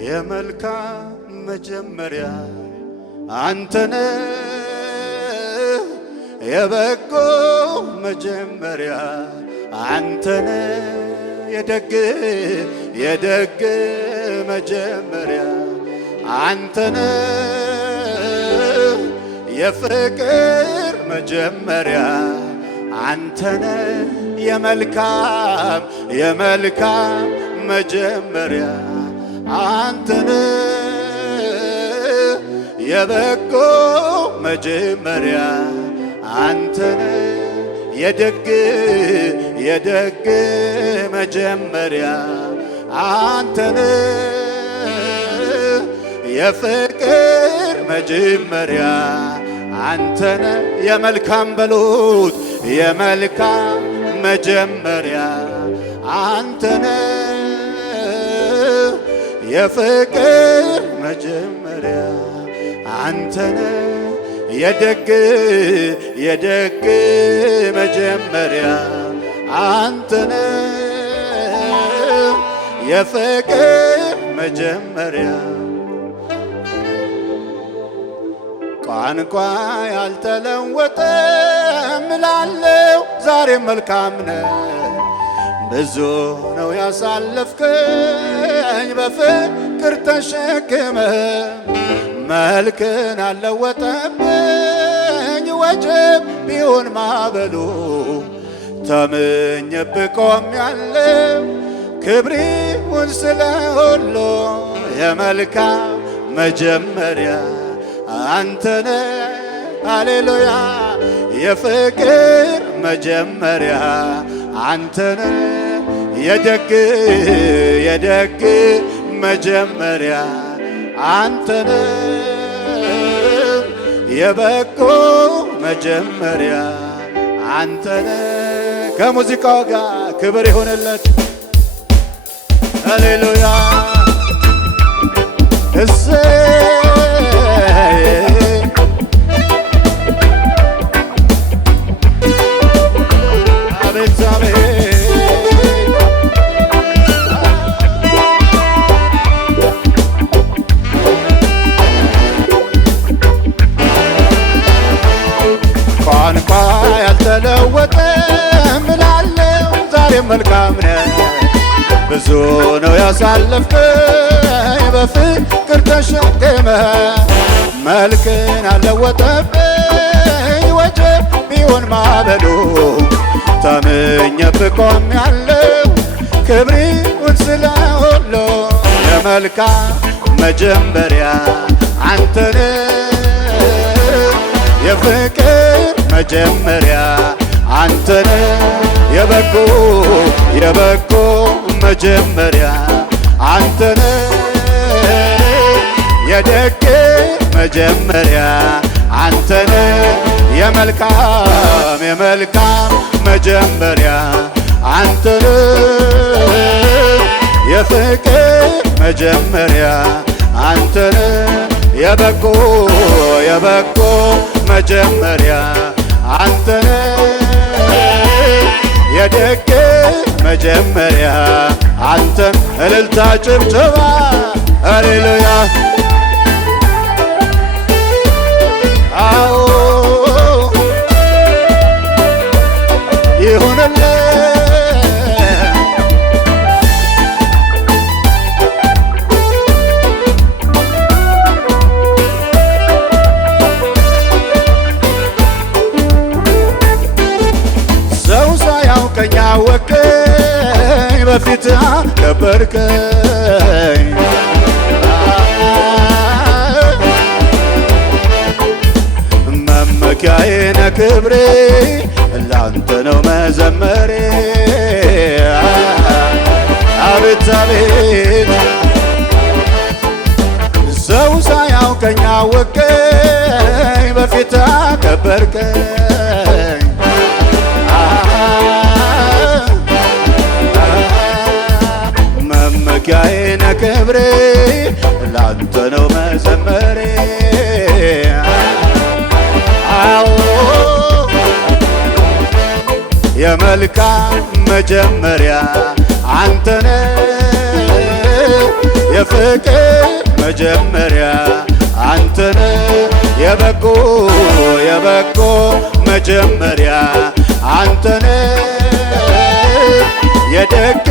የመልካም መጀመሪያ አንተነህ የበጎ መጀመሪያ አንተነህ የደግ መጀመሪያ አንተነህ የፍቅር መጀመሪያ አንተነህ የመልካም መጀመሪያ አንተነህ የበጎ መጀመሪያ አንተነህ የደግ መጀመሪያ አንተነህ የፍቅር መጀመሪያ አንተነህ የመልካም በሉት የመልካም መጀመሪያ አንተነህ የፍቅር መጀመሪያ አንተነህ የደግ መጀመሪያ አንተነህ የፍቅር መጀመሪያ ቋንቋ ያልተለወጠ እምላለሁ ዛሬም መልካም ነህ ብዙ ነው ያሳለፍከኝ በፍቅር ተሸክመ መልክን አልለወጠብኝ ወጀብ ቢሆን ማዕበሉ ተምኜብህ ቆሜያለሁ ክብሬውን ስለ ሁሉ የመልካም መጀመሪያ አንተነህ ሃሌሉያ የፍቅር መጀመሪያ አንተነህ የደግ መጀመሪያ አንተነህ የበጎ መጀመሪያ አንተነህ ከሙዚቃው ጋር ክብር ይሁንለት ሃሌሉያ ቋንቋ ያልተለወጠ እምላለሁ ዛሬም መልካም ነህ ብዙ ነው ያሳለፍከኝ በፍቅር ተሸክመ መልክን አልለወጠብኝ ወጀብ ቢሆን ማዕበሉ ተምኜብህ ቆሜያለሁ ክብሬውን ስለ ሁሉ የመልካም መጀመሪያ አንተነህ የፍቅር መጀመሪያ አንተነህ የበጎ መጀመሪያ አንተነህ የደግ መጀመሪያ አንተነህ የመልካም መጀመሪያ አንተነህ የፍቅር መጀመሪያ አንተነህ የበጎ መጀመሪያ አንተነህ የደግ መጀመሪያ አንተን እልልታ ጭብጨባ ሃሌሉያ አዎ ይሁንልህ አወከኝ በፊትህ አከበርከኝ መመኪያዬ ነህ ክብሬ ላንተ ነው መዘመሬ አቤት አቤት ሰው ሳያውቀኝ አወከኝ በፊትህ አከበርከኝ መመኪያዬ ነህ ክብሬ ላንተ ነው መዘመሬ አዎ የመልካም መጀመሪያ አንተነህ የፍቅር መጀመሪያ አንተነ የበጎ መጀመሪያ አንተነ የደግ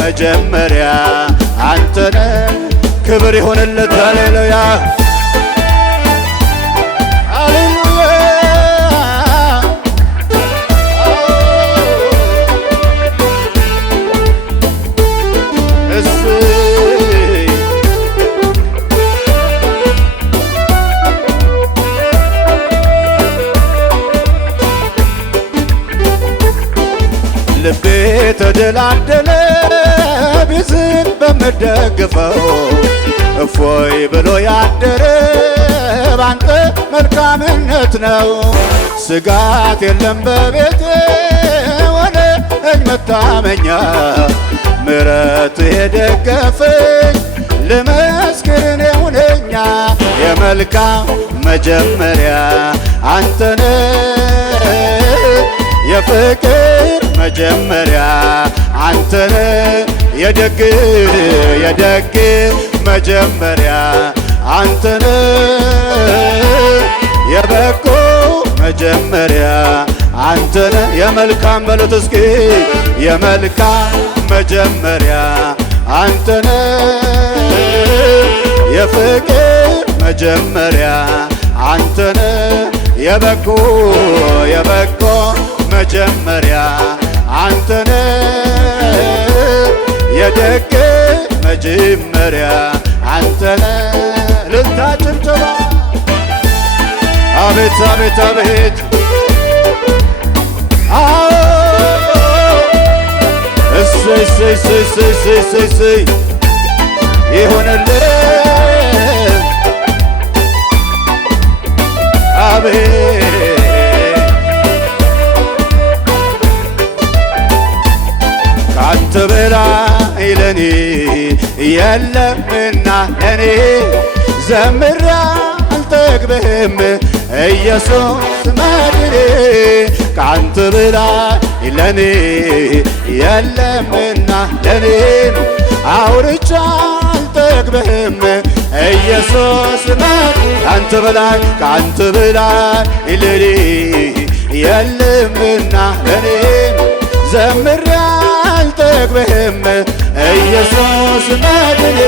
መጀመሪያ አንተነ ክብር ይሆንለት። ሃሌሉያ ልቤ ተደላደለ ቢዝን በምደግፈው እፎይ ብሎ ያደረ ባንተ መልካምነት ነው። ስጋት የለም በቤቴ ሆነኝ መታመኛ ምሕረትህ የደገፈኝ ልመስክር እኔ ሁነኛ የመልካም መጀመሪያ አንተነ የፍቅር መጀመሪያ አንተነ የደግ መጀመሪያ አንተነ የበጎ መጀመሪያ አንተነ የመልካም በሉት እስኪ የመልካም መጀመሪያ አንተነ የፍቅር መጀመሪያ አንተነ የበጎ መጀመሪያ አንተነ የደግ መጀመሪያ አንተነ ልታችን ጭባ አቤት አቤት አቤት እሰይ እሰይ እሰይ እሰይ እሰይ ይሆንልን አቤት ካንተ በላይ ለኔ የለምና ለኔ ዘምሬ አልጠግብህም ኢየሱስ መድኔ ካንተ በላይ ለኔ የለምና ለኔ አውርቼ አልጠግብህም ኢየሱስ ካንተ በላይ ለኔ የለምና ለኔ ዘምሬ አልጠግብህም ኢየሱስ መድኔ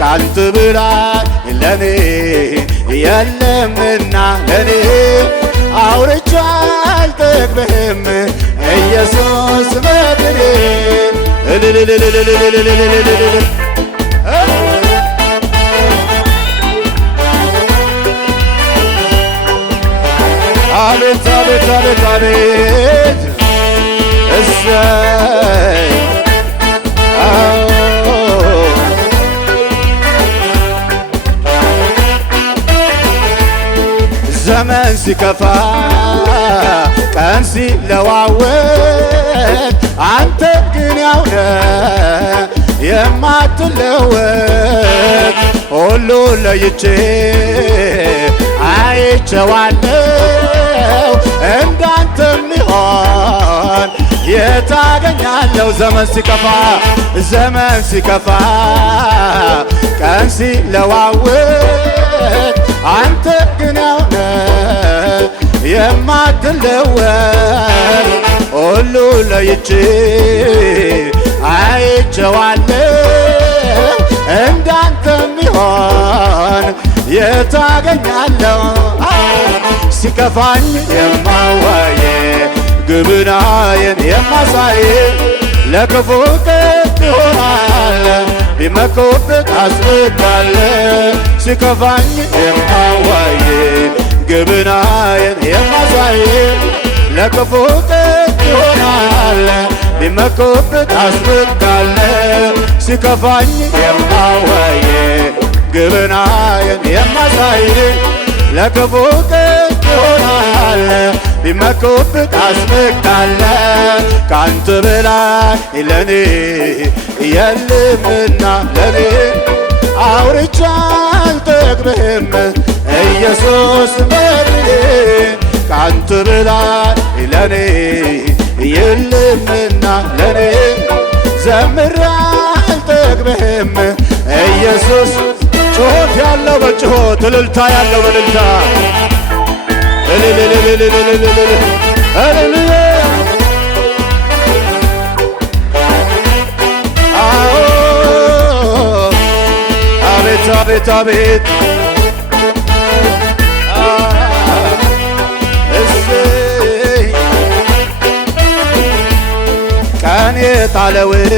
ካንተ በላይ ለኔ የለምና ለኔ አውርቼ አልጠግብህም ኢየሱስ መድኔ አቤት አቤት አቤት አቤት እሰይ ዘመን ሲከፋ ቀን ሲለዋወጥ አንተ ግን ያው ነህ የማትለወጥ ሁሉ ለይቼ አይቼዋለሁ እንዳንተ ሚሆን የታገኛለሁ ዘመን ሲከፋ ቀን ሲለዋወጥ አንተ ግን ያው ነህ የማትለወጥ ሁሉ ለይቼ አይቼዋለሁ እንዳንተ ሚሆን የታገኛለሁ ሲከፋኝ የማዋየ ግብናዬን የማሳይ ለክፉ ቀን ይሆናል ቢመኩብህ ታስብካለህ ሲከፋኝ የማዋይ ግብናዬን የማሳይ ለክፉ ቀን ይሆናል ቢመኩብህ ታስብካለህ ሲከፋኝ የማዋይ ግብናዬን የማሳይ ለክፉ ቀን ይሆናል ቢመኩብህ ታስብካለህ ካንተ በላይ ለኔ የለምና ለኔ አውርቼ አልጠግብህም ኢየሱስ መድኔ ካንተ በላይ ለኔ የለምና ለኔ ዘምሬ አልጠግብህም ኢየሱስ ያለው በጭሆት እልልታ ያለው በእልልታ አቤት አቤት አቤት ቀን የጣለውን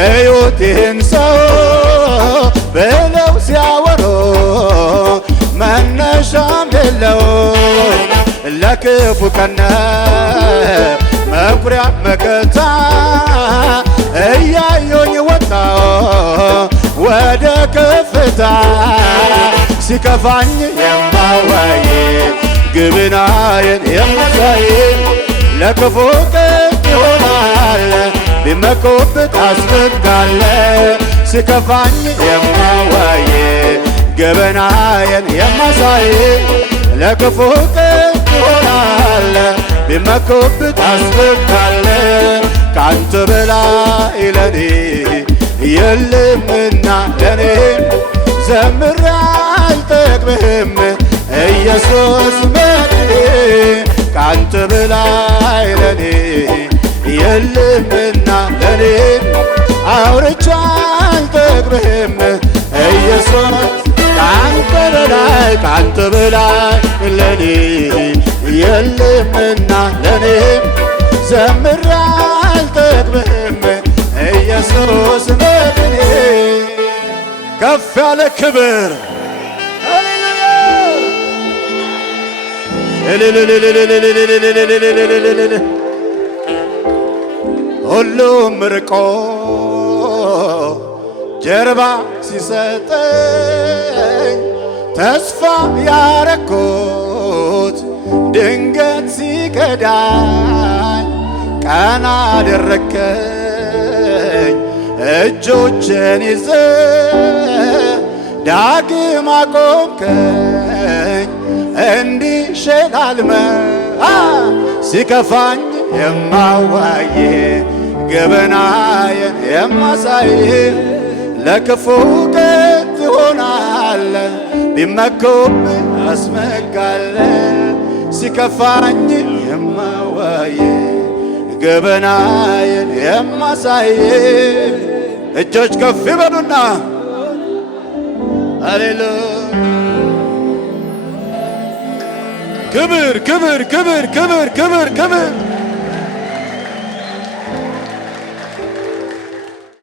እዩት ይህን ሰው ብለው ሲያወሩ መነሻም የለው ለክፉ ቀን መኩሪያ መከታ እያዩኝ ወጣሁ ወደ ከፍታ ሲከፋኝ የማዋይ ግብናዬን የማሳይ ለክፉ ቀን ይሆናል ቢመኩበት አስፈጋለ ሲከፋኝ የማዋይ ገበናዬን የማሳይ ለክፉ ቀን ይሆናል ቢመኩበት አስፈጋለ ካንተ በላይ ለኔ የለምና ለኔ ዘምሬ አልጠግብህም ኢየሱስ መድኔ ካንተ በላይ ለኔ የለምና ለኔ አውርቼ አልጠግብህም ኢየሱስ ካንተ በላይ ለኔ የለምና ለኔ ዘምሬ አልጠግብህም ኢየሱስ መድኔ ከፍ ያለ ክብር ሁሉም ርቆ ጀርባ ሲሰጠኝ ተስፋ ያረኩት ድንገት ሲከዳኝ ቀና አደረከኝ እጆችን ይዘ ዳግም አቆምከኝ እንዲሸላልመ ሲከፋኝ የማዋይ ገበናዬን የማሳይ ለክፉ ቀን ትሆናለ ቢመኩብህ አስመካለ ሲከፋኝ የማዋይ ገበናዬን የማሳይ እጆች ከፍ ይበሉና ሃሌሉያ ክብር ክብር ክብር ክብር ክብር ክብር